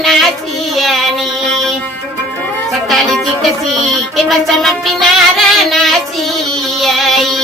nasiani sekali dikasih kita sama pinara nasiai.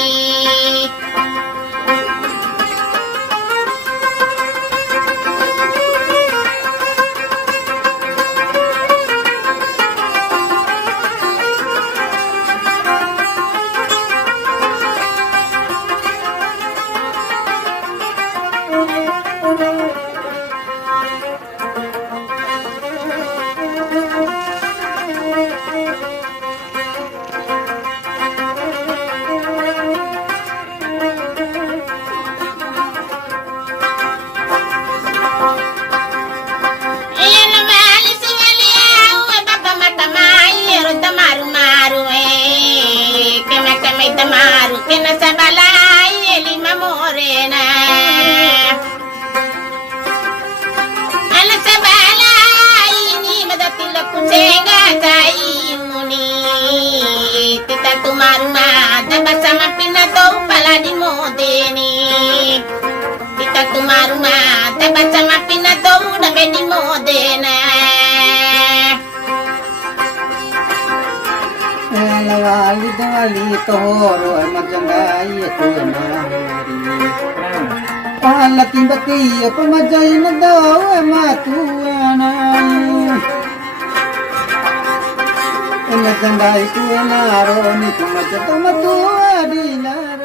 Tamaru kena sabalai lima morena ala sabalai ni madatila kucenga tai muni tita tumaru mata basama pinato paladi modeni tita tumaru mata basama pinato dabedi modena. Lawali dawali tohoro majangai aku emari. Palati baki aku majai na daw ematu anai. Majangai ku enaro ni tu majato matu adina.